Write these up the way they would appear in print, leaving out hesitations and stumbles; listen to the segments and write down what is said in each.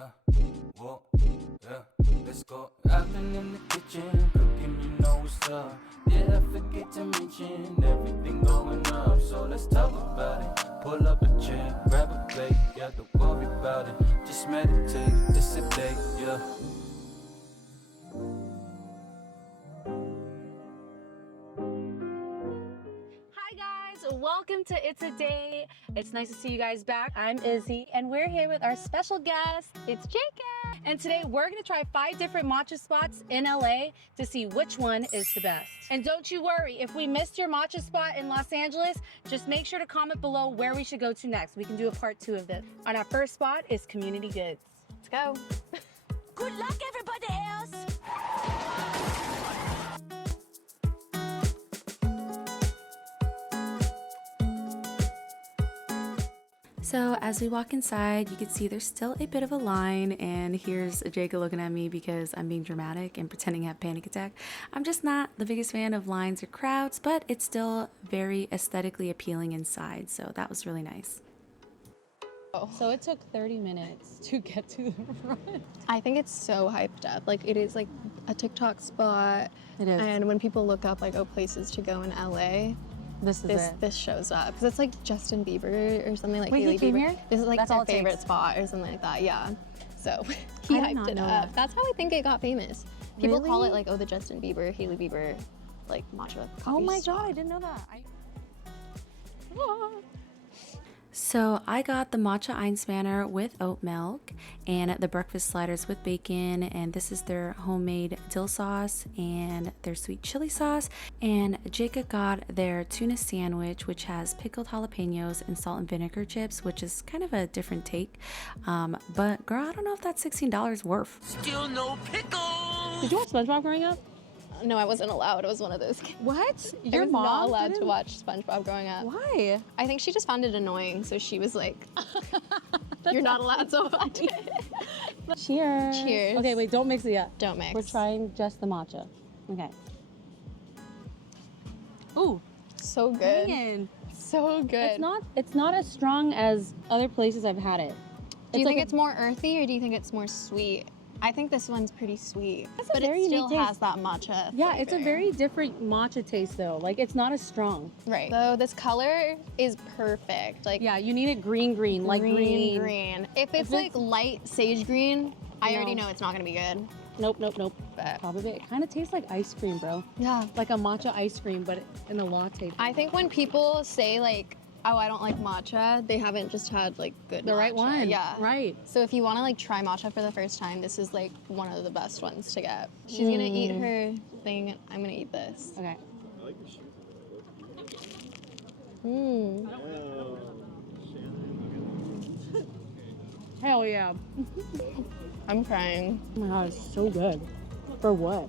yeah, whoa, yeah, let's go. I've been in the kitchen, cooking, you know what's up. Did I forget to mention everything going up? So let's talk about it. Pull up a chair, grab a plate, yeah, don't worry about it. Just meditate, just a day, yeah. Welcome to It's a Day. It's nice to see you guys back. I'm Izzy and we're here with our special guest. It's Jayka. And today we're gonna try 5 different matcha spots in LA to see which one is the best. And don't you worry, if we missed your matcha spot in Los Angeles, just make sure to comment below where we should go to next. We can do a part 2 of this. And our first spot is Community Goods. Let's go. Good luck, everybody else. So as we walk inside, you can see there's still a bit of a line, and here's Jayka looking at me because I'm being dramatic and pretending to have a panic attack. I'm just not the biggest fan of lines or crowds, but it's still very aesthetically appealing inside, so that was really nice. So it took 30 minutes to get to the front. I think it's so hyped up. Like, it is like a TikTok spot. It is. And when people look up like, oh, places to go in LA, this shows up. Because it's like Justin Bieber or something like. Wait, Hailey he came Bieber. here? This is like That's all their it favorite takes. spot or something like that. Yeah. So he I did hyped not it know up. that. That's how I think it got famous. People call it Really? like, oh, the Justin Bieber, Hailey Bieber, like matcha coffee. Oh my spot. God, I didn't know that. So I got the Matcha Einspänner with oat milk and the breakfast sliders with bacon, and this is their homemade dill sauce and their sweet chili sauce. And Jayka got their tuna sandwich, which has pickled jalapenos and salt and vinegar chips, which is kind of a different take. But girl, I don't know if that's $16 worth. Still no pickles. Did you watch SpongeBob growing up? No, I wasn't allowed. It was one of those. What? I Your was mom not allowed to didn't? watch SpongeBob growing up. Why? I think she just found it annoying, so she was like, "You're not allowed to watch it." Cheers. Cheers. Okay, wait, don't mix it yet. Don't mix. We're trying just the matcha. Okay. Ooh, So good. man. So good. It's not as strong as other places I've had it. Do you like think it's more earthy or do you think it's more sweet? I think this one's pretty sweet, but very it still unique taste. has that matcha. Yeah, it's a flavor. very different matcha taste though. Like it's not as strong. right. So this color is perfect. Like Yeah, you need it green, like green. green. If it's like light sage green, I already know it's not gonna be good. Nope. But Probably. It kind of tastes like ice cream, bro. yeah, Like a matcha ice cream, but in a latte. I think when people say like, "Oh, I don't like matcha," they haven't just had like good The right matcha. one. Yeah. Right. So if you want to like try matcha for the first time, this is like one of the best ones to get. She's gonna eat her thing. I'm gonna eat this. Okay. Mmm. Hell yeah. I'm crying. Oh my God, it's so good. For what?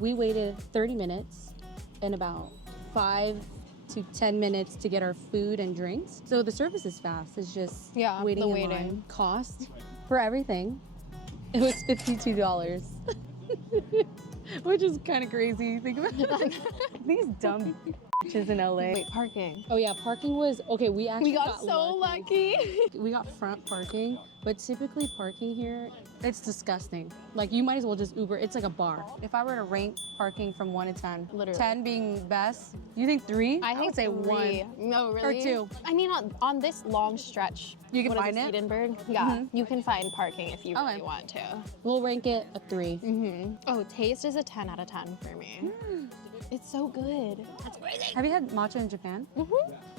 We waited 30 minutes and about 5 to 10 minutes to get our food and drinks. So the service is fast. It's just Yeah, waiting the in waiting. line. Cost for everything, it was $52. Which is kind of crazy. Think about it. These dumb bitches in LA. Wait, parking. Oh yeah, parking was, okay, we actually We got so lucky. We got front parking, but typically parking here, it's disgusting. Like you might as well just Uber. It's like a bar. If I were to rank parking from 1 to 10, Literally. 10 being best, you think 3? I think would say 3. 1. No, really? Or 2. I mean, on this long stretch, You can what is find this, it? Edinburgh? Yeah, you can find parking if you really Okay. want to. We'll rank it a 3. Oh, taste is a 10 out of 10 for me. It's so good. That's crazy. Have you had matcha in Japan?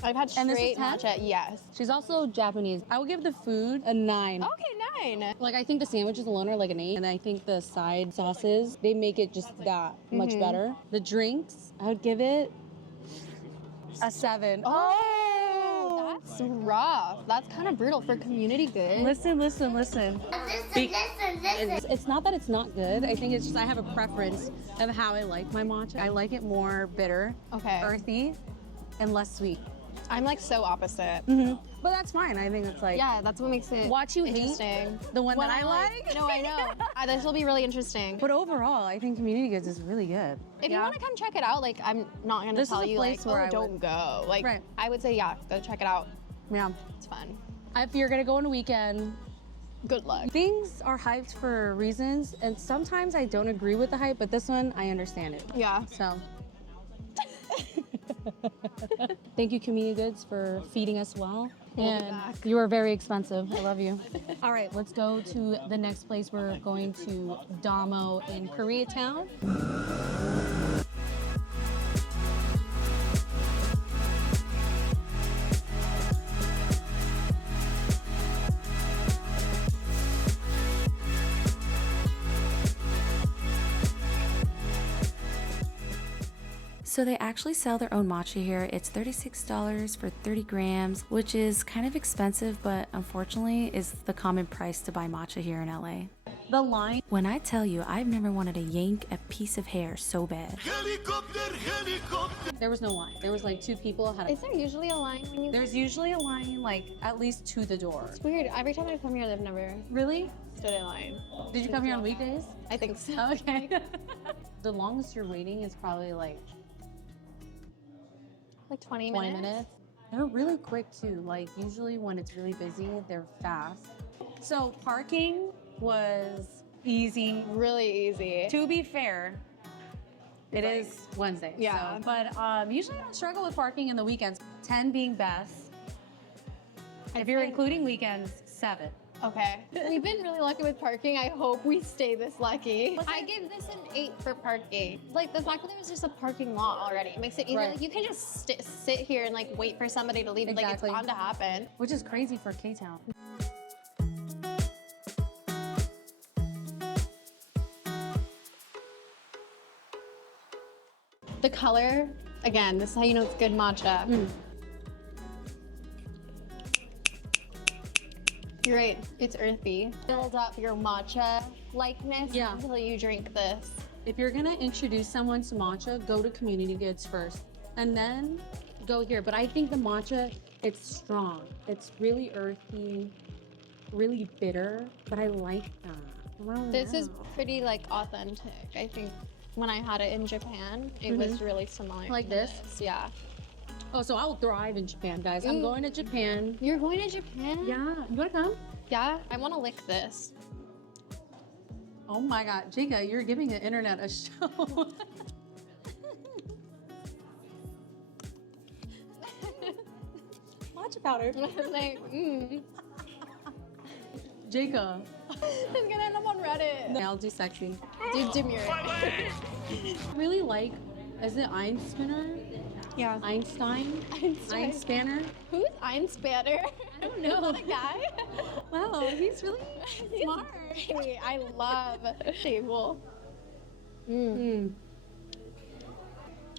I've had And this is straight 10? matcha, yes. She's also Japanese. I would give the food a 9. Okay, 9. Like I think the sandwiches alone are like an 8, and I think the side sauces, they make it just that much better. The drinks, I would give it a 7. Oh, that's rough. That's kind of brutal for community good. Listen. It's not that it's not good. I think it's just I have a preference of how I like my matcha. I like it more bitter, Okay. earthy, and less sweet. I'm like so opposite. But that's fine. I think it's like, Yeah, that's what makes it watch you hate interesting. the one When that I like. No, I know. This will be really interesting. But overall, I think Community Goods is really good. If you want to come check it out, like I'm not gonna This is tell a you place like, where oh, I don't would- go. Like, Right. I would say, yeah, go check it out. Yeah. It's fun. If you're gonna go on a weekend, Good luck. things are hyped for reasons, and sometimes I don't agree with the hype, but this one, I understand it. Yeah. So. Thank you, Community Goods, for feeding us well. We'll be And back. you are very expensive. I love you. All right, let's go to the next place. We're going to Damo in Koreatown. So they actually sell their own matcha here. It's $36 for 30 grams, which is kind of expensive, but unfortunately is the common price to buy matcha here in LA. The line. When I tell you, I've never wanted to yank a piece of hair so bad. There was no line. There was like two people had. Is there usually a line when you? There's usually a line like at least to the door. It's weird. Every time I come here, I've never Really? stood in line. Did you come here on weekdays? I think so. Okay. The longest you're waiting is probably like Like 20 20 minutes. minutes. They're really quick too. Like usually when it's really busy, they're fast. So parking was easy. Really easy. To be fair, it is Wednesday. Yeah. So, but usually I don't struggle with parking in the weekends. 10 being best. If you're say- including weekends, 7. Okay. We've been really lucky with parking. I hope we stay this lucky. I give this an 8 for parking. Like the fact that there was just a parking lot already makes it easier. Right. Like you can just sit here and like wait for somebody to leave. Exactly. Like it's bound to happen. Which is crazy for K-Town. The color, again, this is how you know it's good matcha. You're right, it's earthy. Build up your matcha likeness Yeah. until you drink this. If you're gonna introduce someone to matcha, go to Community Goods first, and then go here. But I think the matcha, it's strong. It's really earthy, really bitter, but I like that. I don't This is know. pretty like authentic. I think when I had it in Japan, it was really similar. Like to this? Yeah. Oh, so I will thrive in Japan, guys. I'm Ooh. going to Japan. You're going to Japan? Yeah, you wanna come? Yeah. I want to lick this. Oh my God, Jayka, you're giving the internet a show. Matcha powder. Like, Jayka. It's gonna end up on Reddit. I'll do sexy. Dude, demure. I really like, is it Einspänner? Yeah. Einstein? Einstein. Einspanner? Who's Einspanner? I don't know. Is that a guy? Wow, he's really smart. Hey, I love table.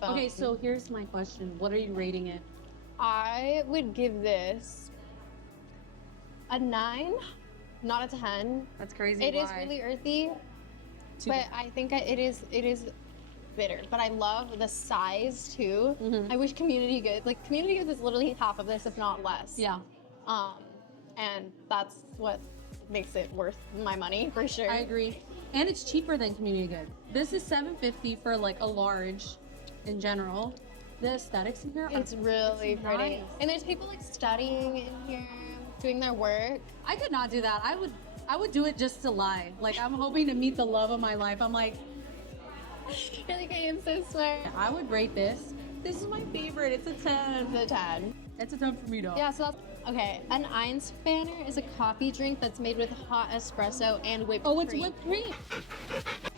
Okay, so here's my question. What are you rating it? I would give this a 9, not a 10. That's crazy. It is really earthy, but I think it is bitter. But I love the size too. I wish Community Goods, like Community Goods is literally half of this, if not less. Yeah, And that's what makes it worth my money for sure. I agree. And it's cheaper than Community Good. This is $7.50 for like a large in general. The aesthetics in here are It's really pretty. nice. And there's people like studying in here, doing their work. I could not do that. I would do it just to lie. Like I'm hoping to meet the love of my life. I'm like, You're like, I am so smart. I would rate this. This is my favorite. It's a 10. The 10. It's a 10 for me, dog. Yeah, so that's okay. An Einspanner is a coffee drink that's made with hot espresso and whipped Oh, it's cream. whipped cream.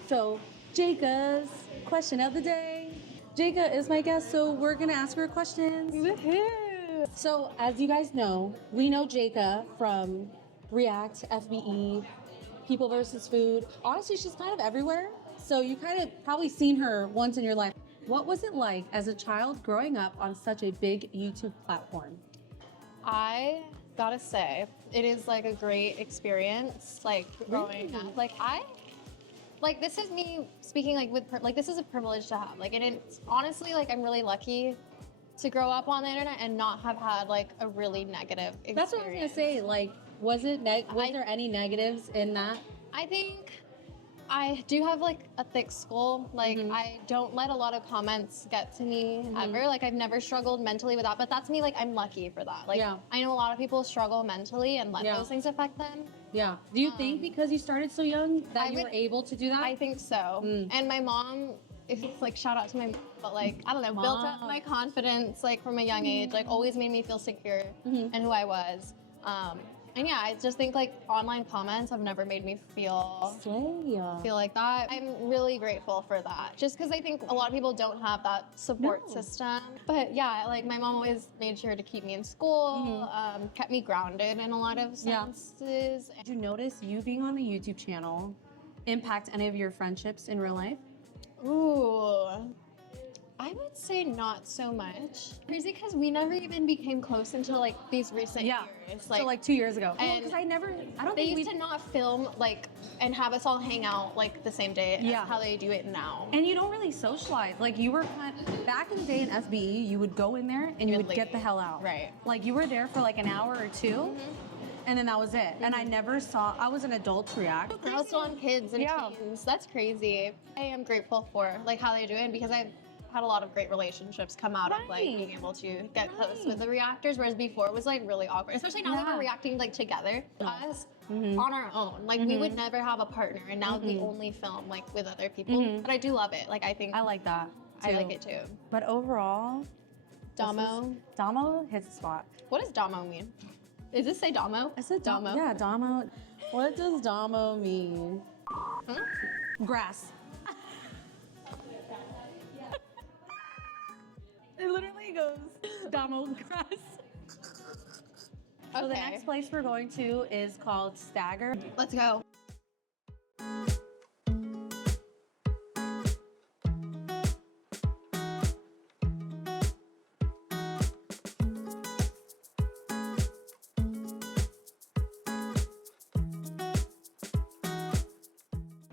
So, JAYKA'S question of the day. Jayka is my guest, so we're gonna ask her questions. Woohoo! So, as you guys know, we know Jayka from React, FBE, People vs. Food. Honestly, she's kind of everywhere. So you kind of probably seen her once in your life. What was it like as a child growing up on such a big YouTube platform? I gotta say, it is like a great experience, like growing up. Like this is me speaking like with, this is a privilege to have. Like, and it's honestly like I'm really lucky to grow up on the internet and not have had like a really negative experience. That's what I was gonna say. Like, was there any negatives in that? I think I do have like a thick skull. Like I don't let a lot of comments get to me ever. Like I've never struggled mentally with that, but that's me. Like I'm lucky for that. Like I know a lot of people struggle mentally and let those things affect them. Yeah. Do you think because you started so young that you were able to do that? I think so. And my mom, if it's like shout out to my mom, but like I don't know, built up my confidence like from a young age. Like always made me feel secure in who I was. And yeah, I just think like online comments have never made me feel like that. I'm really grateful for that. Just because I think a lot of people don't have that support system. But yeah, like my mom always made sure to keep me in school, kept me grounded in a lot of senses. Did you notice you being on the YouTube channel impact any of your friendships in real life? Ooh. I would say not so much. Crazy because we never even became close until like these recent years. So like 2 years ago. And because I don't they think used to not film like and have us all hang out like the same day as how they do it now. And you don't really socialize. Like you were back in the day in SBE, you would go in there and you would get the hell out. Right. Like you were there for like an hour or two. And then that was it. And I never saw, I was an adult react. Also on kids and teens. That's crazy. I am grateful for like how they do it because I've had a lot of great relationships come out of like being able to get close with the reactors, whereas before it was like really awkward, especially now that we're reacting like together, us on our own. Like we would never have a partner, and now we only film like with other people. But I do love it. Like I think I like that. I like it too. But overall, Damo hits the spot. What does Damo mean? Does this say Damo? I said Damo. Yeah, Damo. What does Damo mean? Grass. It literally goes Damo grass. So the next place we're going to is called Stagger. Let's go.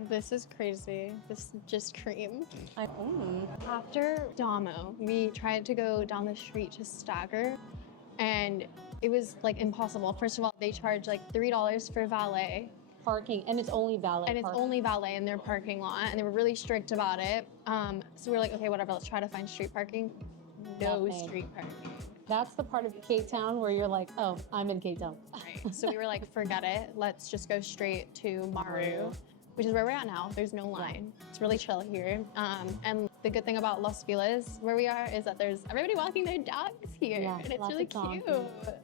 This is crazy. This is just cream. After Damo, we tried to go down the street to Stagger, and it was like impossible. First of all, they charge like $3 for valet parking, and it's only valet. And it's only valet in their parking lot, and they were really strict about it. So we were like, okay, whatever. Let's try to find street parking. No street parking. That's the part of Cape Town where you're like, oh, I'm in Cape Town. Right. So we were like, forget it. Let's just go straight to Maru, which is where we're at now. There's no line. It's really chill here. And the good thing about Los Feliz, where we are, is that there's everybody walking their dogs here, and it's really cute.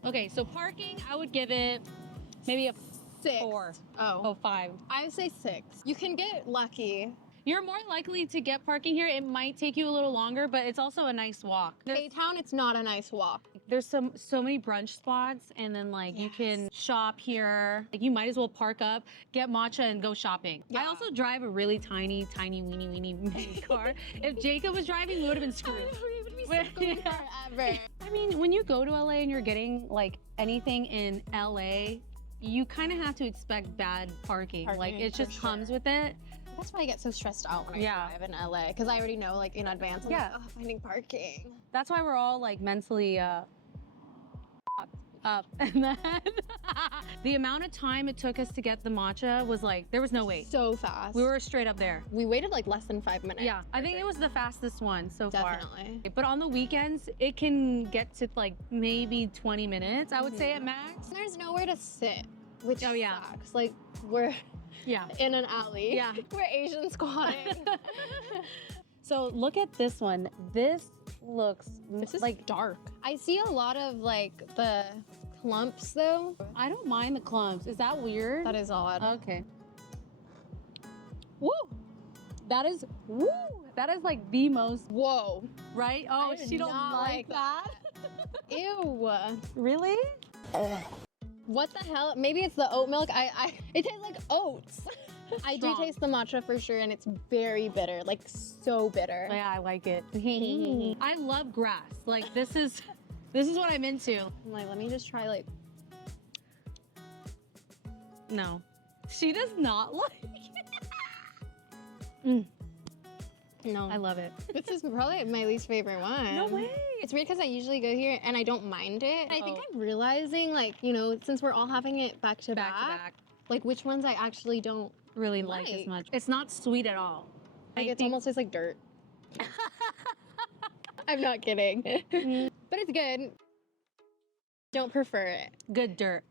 Okay, so parking, I would give it maybe a 6. 4. Oh, 5. I would say 6. You can get lucky. You're more likely to get parking here. It might take you a little longer, but it's also a nice walk. K-Town, it's not a nice walk. There's so many brunch spots, and then like you can shop here. Like you might as well park up, get matcha, and go shopping. I also drive a really tiny, weeny mini car. If Jayka was driving, we would have been screwed. We would be stuck forever. I mean, when you go to LA and you're getting like anything in LA, you kind of have to expect bad parking. Like it just comes with it. That's why I get so stressed out when I drive in LA, because I already know like in advance, I'm like, oh, finding parking. That's why we're all like mentally up. And then the amount of time it took us to get the matcha was like, there was no wait. So fast. We were straight up there. We waited like less than 5 minutes. Yeah, I think it was the fastest one so far. Definitely. But on the weekends, it can get to like maybe 20 minutes, I would say at max. There's nowhere to sit, which sucks. Like we're in an alley. Yeah. We're Asian squatting. So look at this one. This looks like dark. I see a lot of like the clumps though. I don't mind the clumps. Is that weird? That is odd. Okay. Woo! That is like the most right? Oh, she don't like that. Ew. Really? What the hell? Maybe it's the oat milk. It tastes like oats. I do taste the matcha for sure, and it's very bitter, like so bitter. Yeah, I like it. I love grass. Like this is what I'm into. I'm like, let me just try like. No, she does not like it. No. I love it. This is probably my least favorite one. No way. It's weird because I usually go here and I don't mind it. I think I'm realizing, like, you know, since we're all having it back to back, like which ones I actually don't really like as much. It's not sweet at all. Like it almost tastes like dirt. I'm not kidding. But it's good. Don't prefer it. Good dirt.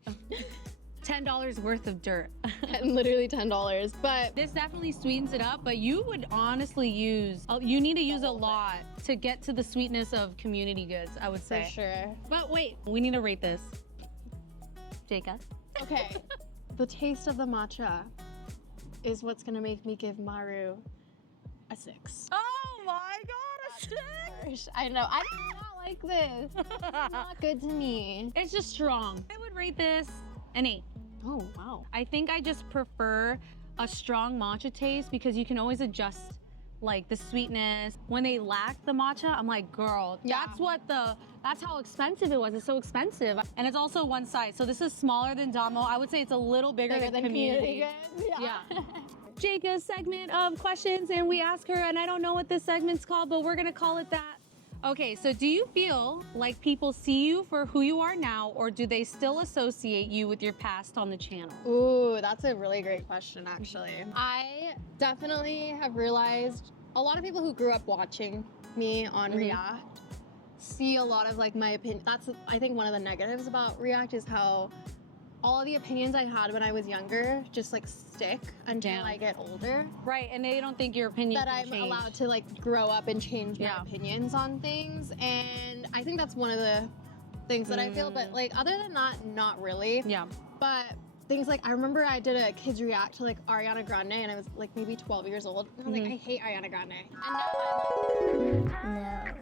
$10 worth of dirt. And literally $10. But this definitely sweetens it up, but you would honestly use, you need to use a lot to get to the sweetness of Community Goods, I would say. for sure. But wait, we need to rate this. Jayka. Okay. The taste of the matcha is what's gonna make me give Maru a 6. Oh my God, a 6! I know. I do not like this. It's not good to me. It's just strong. I would rate this an 8. Oh, wow. I think I just prefer a strong matcha taste because you can always adjust like the sweetness. When they lack the matcha, I'm like, girl, that's how expensive it was. It's so expensive. And it's also one size. So this is smaller than Damo. I would say it's a little bigger than Community. Yeah. Jayka's segment of questions, and we ask her, and I don't know what this segment's called, but we're gonna call it that. Okay, so do you feel like people see you for who you are now, or do they still associate you with your past on the channel? Ooh, that's a really great question, actually. I definitely have realized a lot of people who grew up watching me on React see a lot of like my opinion. That's, I think, one of the negatives about React is how all of the opinions I had when I was younger just like stick until I get older. Right, and they don't think your opinion that I'm can change. allowed to like grow up and change my opinions on things, and I think that's one of the things that I feel. But like other than that, not really. Yeah. But things like, I remember I did a kids react to like Ariana Grande, and I was like maybe 12 years old. And I was like, I hate Ariana Grande. And now I'm like, No.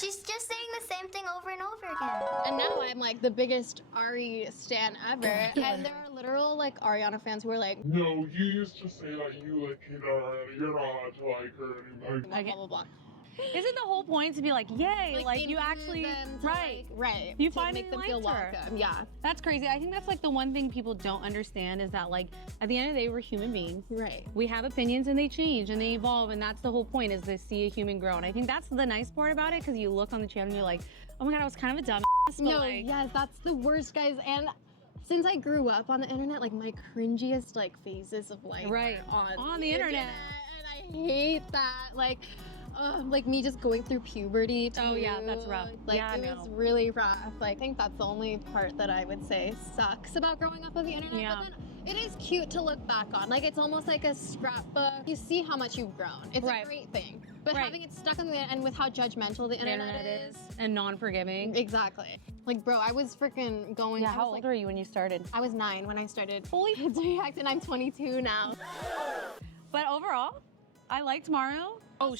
She's just saying the same thing over and over again. and now I'm like the biggest Ari stan ever. And there are literal like Ariana fans who are like, no, you used to say that you like hate Ariana. You're not allowed to like her anymore. blah, blah, blah. Isn't the whole point to be like, yay, like you influence actually, them to, right. right. You to finally make them feel liked her. welcome. Yeah. That's crazy. I think that's like the one thing people don't understand is that like at the end of the day, we're human beings. Right. We have opinions and they change and they evolve, and that's the whole point, is to see a human grow. And I think that's the nice part about it, because you look on the channel and you're like, oh my God, I was kind of a dumb ass, but No, like, yes, that's the worst, guys. And since I grew up on the internet, like my cringiest like phases of life Right. are On the internet. And I hate that. Like me just going through puberty too. Oh, yeah, that's rough. Like Yeah, it was really rough. Like I think that's the only part that I would say sucks about growing up on the internet. Yeah. But then it is cute to look back on. Like it's almost like a scrapbook. You see how much you've grown. It's Right. a great thing. But Right. having it stuck on the and with how judgmental the internet is. and non-forgiving. Exactly. Like, bro, I was freaking going. Yeah, I how was, old were you when you started? I was 9 when I started. Holy Kids React, and I'm 22 now. But overall, I liked Maru. Oh,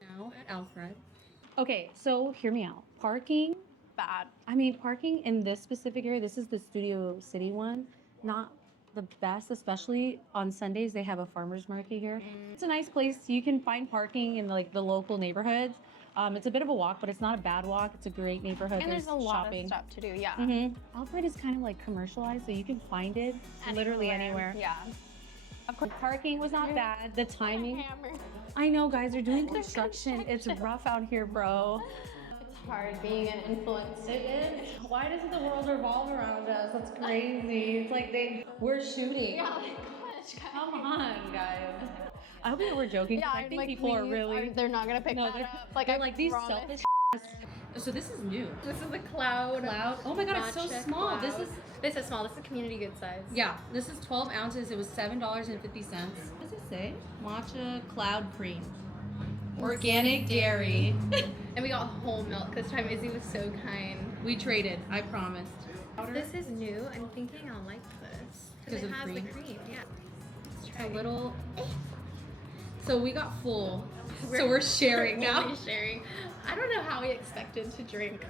now at Alfred. Okay, so hear me out. Parking, bad. I mean, parking in this specific area, this is the Studio City one, not the best, especially on Sundays. They have a farmer's market here. It's a nice place. You can find parking in like the local neighborhoods. It's a bit of a walk, but it's not a bad walk. It's a great neighborhood. And there's a lot shopping. of stuff to do, yeah. Alfred is kind of like commercialized, so you can find it literally anywhere. Yeah. Of course, parking was not bad. The timing. Hammer. I know, guys, they're doing construction. It's rough out here, bro. It's hard being an influencer. It is. Why doesn't the world revolve around us? That's crazy. It's like we're shooting. Yeah, like, gosh, guys. Come on, guys. I hope that we're joking. Yeah, I think like, people are please, really. they're not gonna pick No, that they're up. Like, they're I like these promise. selfish. So this is new. This is the cloud. Oh my God, it's so matcha small. cloud. This is small. This is community good size. Yeah, this is 12 ounces. It was $7.50. What does it say? Matcha cloud cream. Organic dairy. And we got whole milk this time. Izzy was so kind. We traded, I promised. This is new. I'm thinking I'll like this. Because it has the cream, yeah. Let's try A little. So we got full. So we're sharing now. We're sharing. I don't know how we expected to drink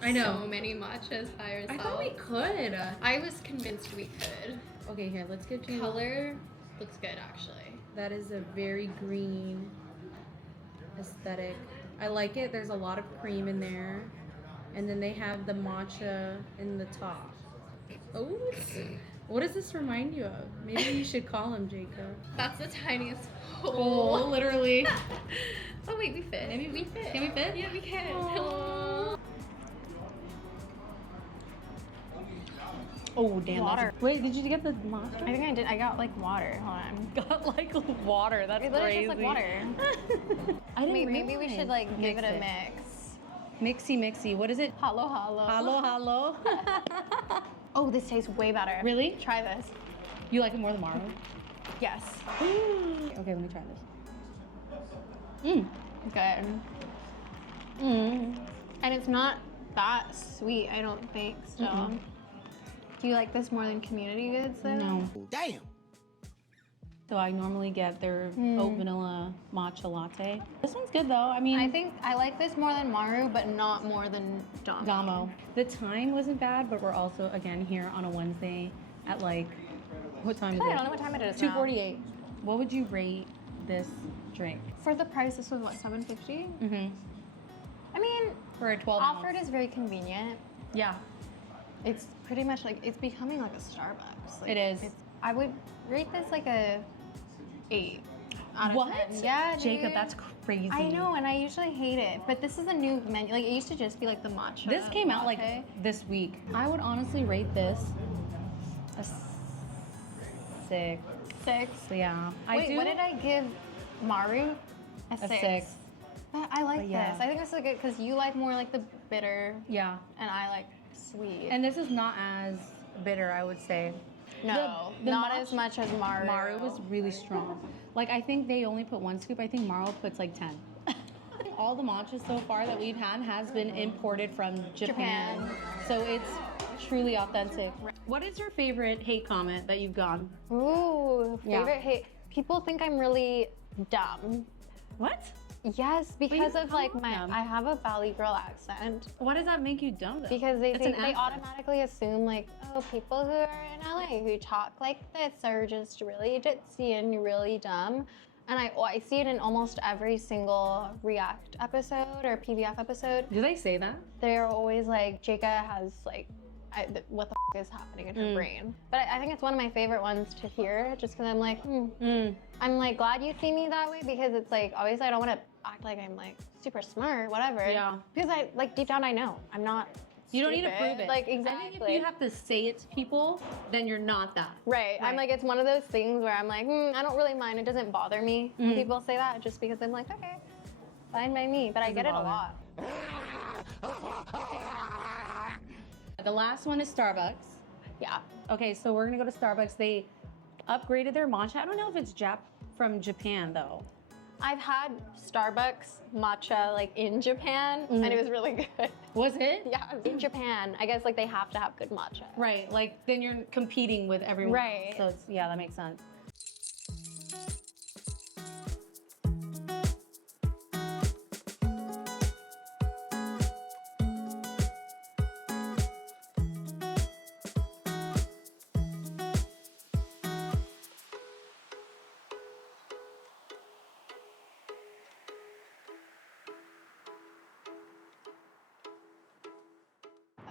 I know. so many matchas by ourselves. I thought we could. I was convinced we could. Okay, here, let's get you. Color looks good, actually. That is a very green aesthetic. I like it. There's a lot of cream in there. And then they have the matcha in the top. Oh, what does this remind you of? Maybe you should call him Jayka. That's the tiniest Oh, hole. literally. Oh wait, we fit. Maybe we fit. Can we fit? Yeah, we can. Aww. Oh, damn. Water. Wait, did you get the matcha? I think I did. I got like water. Hold on. Got like water. That's It literally crazy. tastes like water. I didn't Maybe we should realize. like give it a Mix mix. Mixy. What is it? Hello, hello. Hello. Oh, this tastes way better. Really? Try this. You like it more than Maru? Yes. Okay, let me try this. Good. And it's not that sweet, I don't think. So, do you like this more than Community Goods then? No. Damn. So I normally get their oat vanilla matcha latte. This one's good though. I mean, I think I like this more than Maru, but not more than Damo. Damo. The time wasn't bad, but we're also again here on a Wednesday at like, what time is I it? don't know what time it is now. 2:48. What would you rate this drink? For the price, this was what, $7.50? Mm-hmm. I mean, For a 12 Alfred ounce. is very convenient. Yeah. It's pretty much like, it's becoming like a Starbucks. Like, It is. I would rate this like a 8 out of What? 10. Yeah, Jacob, dude. that's crazy. I know, and I usually hate it, but this is a new menu. Like, it used to just be like the matcha. This came out latte. like this week. I would honestly rate this a 6. 6. Yeah. Wait, what did I give Maru? A 6. 6. But I like But yeah. this. I think this is good because you like more like the bitter, Yeah. and I like sweet. And this is not as bitter, I would say. no, the not matcha- as much as Maru. Maru was really strong. Like, I think they only put 1 scoop. I think Maru puts like 10. All the matcha so far that we've had has been imported from Japan. So it's truly authentic. What is your favorite hate comment that you've gotten? Ooh, Yeah. favorite hate. People think I'm really dumb. What? Yes, because Please of like calm my, down. I have a Valley girl accent. Why does that make you dumb though? Because they It's think an they accent. automatically assume like, oh, people who are in LA who talk like this are just really ditzy and really dumb. And I see it in almost every single React episode or PVF episode. Do they say that? They're always like, Jayka has like, what the f is happening in her brain? But I think it's one of my favorite ones to hear just because I'm like, I'm like glad you see me that way because it's like, obviously I don't want to act like I'm like super smart, whatever. Yeah. Because I like deep down I know I'm not. You don't need to stupid. prove it. Like I exactly. think if you have to say it to people, then you're not that. Right. I'm like, it's one of those things where I'm like, I don't really mind. It doesn't bother me when people say that just because I'm like, okay, fine by me. But I get it a lot. The last one is Starbucks. Yeah. Okay, so we're gonna go to Starbucks. They upgraded their matcha. I don't know if it's from Japan though. I've had Starbucks matcha like in Japan and it was really good. Was it? Yeah, in Japan. I guess like they have to have good matcha. Right, like then you're competing with everyone Right. else. So it's, yeah, that makes sense.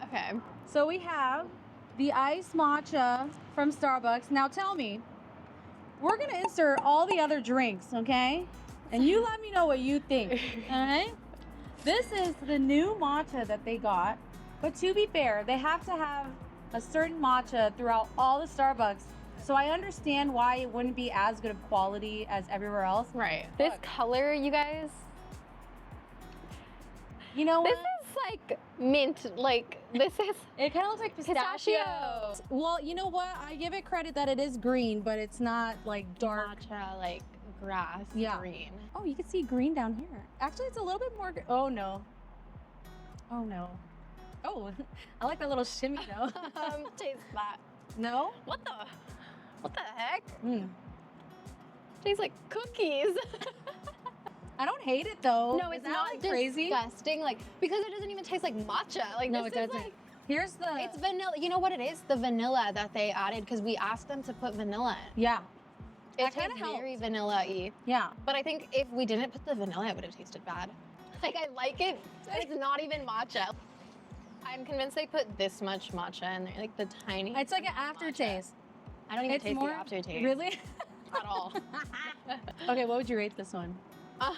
Okay. So we have the iced matcha from Starbucks. Now tell me, we're gonna insert all the other drinks, okay? And you let me know what you think, all right? This is the new matcha that they got. But to be fair, they have to have a certain matcha throughout all the Starbucks. So I understand why it wouldn't be as good of quality as everywhere else. Right. This color, you guys, You know what? this is like mint. Like, this is It kind of looks like pistachio. pistachio. Well, you know what? I give it credit that it is green, but it's not like dark. Matcha, like grass Yeah. green. Oh, you can see green down here. Actually, it's a little bit more. Oh no. Oh no. Oh, I like that little shimmy though. Taste that. No? What the heck? Mm. Tastes like cookies. I don't hate it though. No, Is it's that, not like, crazy. disgusting. Like, because it doesn't even taste like matcha. Like, No, this it is doesn't. like, Here's the. it's vanilla. You know what it is? The vanilla that they added because we asked them to put vanilla in. Yeah. It That kinda tastes very helped. vanilla-y. Yeah. But I think if we didn't put the vanilla, it would have tasted bad. Like, I like it. It's not even matcha. I'm convinced they put this much matcha in there, like the tiny. It's like an amount of matcha. aftertaste. I don't even It's taste more the aftertaste. Really? At all. Okay, what would you rate this one? A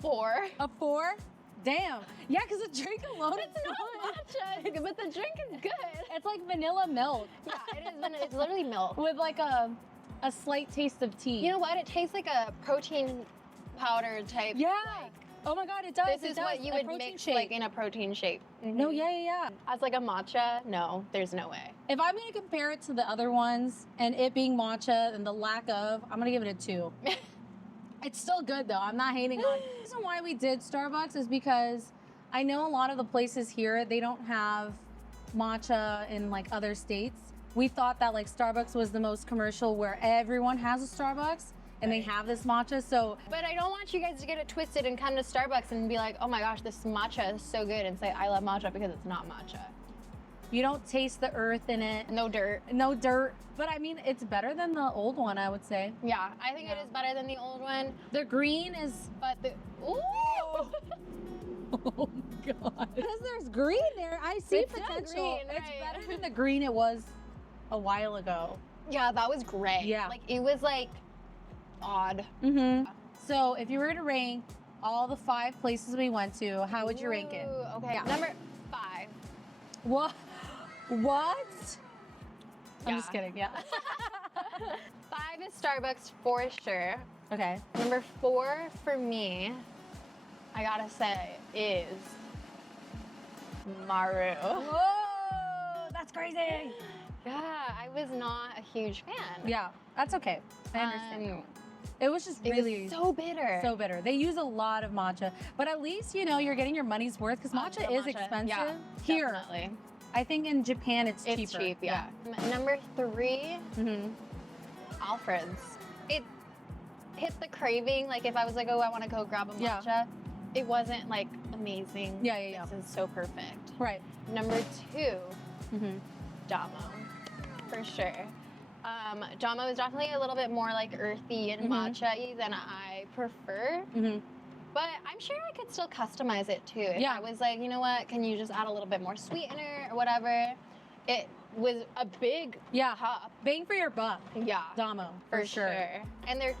4. A 4? Damn. Yeah, because the drink alone It's is not matcha, but the drink is good. It's like vanilla milk Yeah, it is. It's literally milk. with like a slight taste of tea. You know what? It tastes like a protein powder type. Yeah. Like, Oh my God, it does. this it is does. what you A would protein mix shake. like in a protein shake. No, yeah. As like a matcha, no, there's no way. If I'm gonna compare it to the other ones and it being matcha and the lack of, I'm gonna give it a 2. It's still good though. I'm not hating on it. The reason why we did Starbucks is because I know a lot of the places here, they don't have matcha in like other states. We thought that like Starbucks was the most commercial where everyone has a Starbucks and they have this matcha. So But I don't want you guys to get it twisted and come to Starbucks and be like, oh my gosh, this matcha is so good, and say I love matcha because it's not matcha. you don't taste the earth in it. No dirt. No dirt. But I mean, it's better than the old one, I would say. Yeah, I think it is better than the old one, The green is, but the ooh. oh my God. Because there's green there. I see It's still potential. green, It's right. better than the green it was a while ago. Yeah, that was great. Yeah. Like it was like odd. Mm-hmm. So if you were to rank all the 5 places we went to, how would you rank it? Ooh, okay. Yeah. Number 5. What? What? I'm Yeah. just kidding. Yeah. 5 is Starbucks for sure. Okay. Number 4 for me, I gotta say, is Maru. Whoa, that's crazy. Yeah, I was not a huge fan. Yeah, that's okay. I understand. Um, It was just It really was so bitter. so bitter. They use a lot of matcha, but at least you know you're getting your money's worth because I matcha love is matcha. expensive. Yeah, Here, definitely. I think in Japan it's cheaper. It's cheap, yeah. Number 3, Mm-hmm. Alfred's. It hit the craving. Like if I was like, oh, I want to go grab a Yeah. matcha, it wasn't like amazing. Yeah. This is so perfect. Right. Number 2, Mm-hmm. Damo, for sure. Damo is definitely a little bit more like earthy and matcha-y than I prefer. Mm-hmm. But I'm sure I could still customize it too. If Yeah. I was like, you know what, can you just add a little bit more sweetener or whatever? It was a big Yeah. cup. Bang for your buck. Yeah. Damo, For sure. And their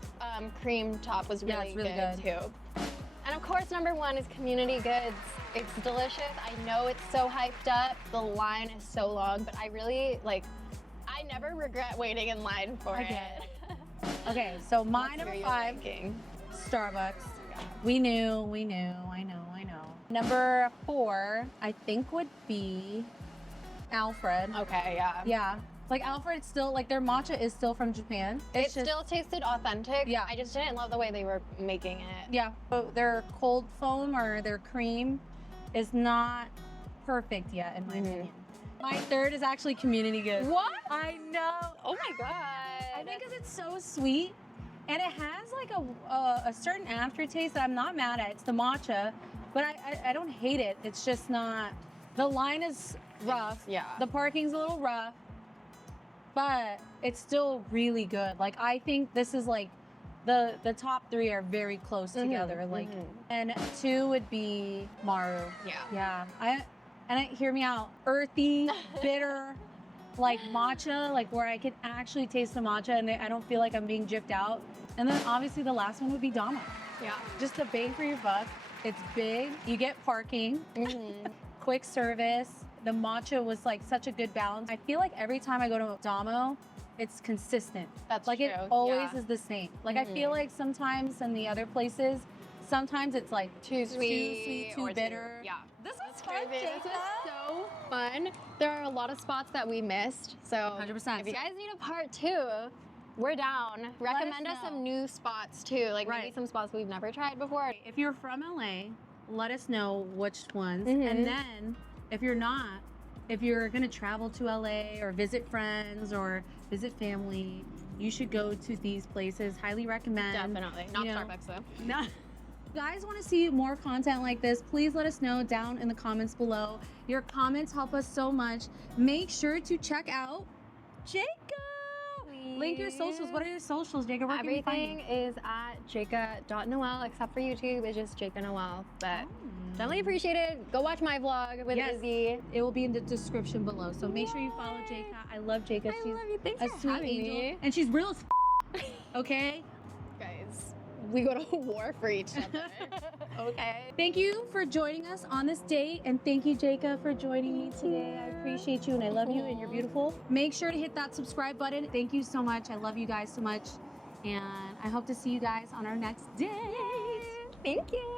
cream top was Yeah, really, it's really good too. And of course, number 1 is Community Goods. It's delicious. I know it's so hyped up. The line is so long, but I really I never regret waiting in line for I it. get Okay, so my What's number your 5, ranking? Starbucks. We knew. I know. Number 4, I think would be Alfred. Okay, yeah. Yeah. Like Alfred still, like their matcha is still from Japan. It It's just, still tasted authentic. Yeah. I just didn't love the way they were making it. yeah. So their cold foam or their cream is not perfect yet, in my opinion. My 3rd is actually Community Goods. What? I know. Oh my god. I think because it's so sweet and it has like a certain aftertaste that I'm not mad at. It's the matcha, but I don't hate it. It's just not, the line is rough. Yeah. The parking's a little rough, but it's still really good. Like I think this is like the top 3 are very close together. Like, and 2 would be Maru. Yeah. Yeah. Hear me out. Earthy, bitter, like matcha, like where I can actually taste the matcha and I don't feel like I'm being gypped out. And then obviously the last one would be Damo. Yeah. Just the bang for your buck. It's big. You get parking, quick service. The matcha was like such a good balance. I feel like every time I go to Damo, it's consistent. That's like it true, always yeah. is the same. Like I feel like sometimes in the other places, sometimes it's like Too sweet, too or bitter. Yeah. This was Crazy. fun, This was Jayka. so fun. There are a lot of spots that we missed. So 100%. if you guys need a part 2, we're down. Recommend us know. some new spots too. Like maybe Right. some spots we've never tried before. If you're from LA let us know which ones. Mhm. And then if you're not, if you're gonna travel to LA or visit friends or visit family, you should go to these places. Highly recommend. Definitely. Not You know, Starbucks though. No. If you guys want to see more content like this, please let us know down in the comments below. Your comments help us so much. Make sure to check out Jayka. Link your socials. What are your socials, Jayka? Where can we find Everything you? is at jayka.noelle, except for YouTube. It's just JAYKA'Noelle. But definitely appreciate it. Go watch my vlog with Yes. Izzy. It will be in the description below. So make sure you follow Jayka. I love Jayka. I She's love you. Thanks a for sweet having angel. me. And she's real as okay? Guys, we go to war for each other. Okay. Thank you for joining us on this date, and thank you, Jayka, for joining me today. I appreciate you, and I love you, and you're beautiful. Make sure to hit that subscribe button. Thank you so much. I love you guys so much, and I hope to see you guys on our next date. Thank you.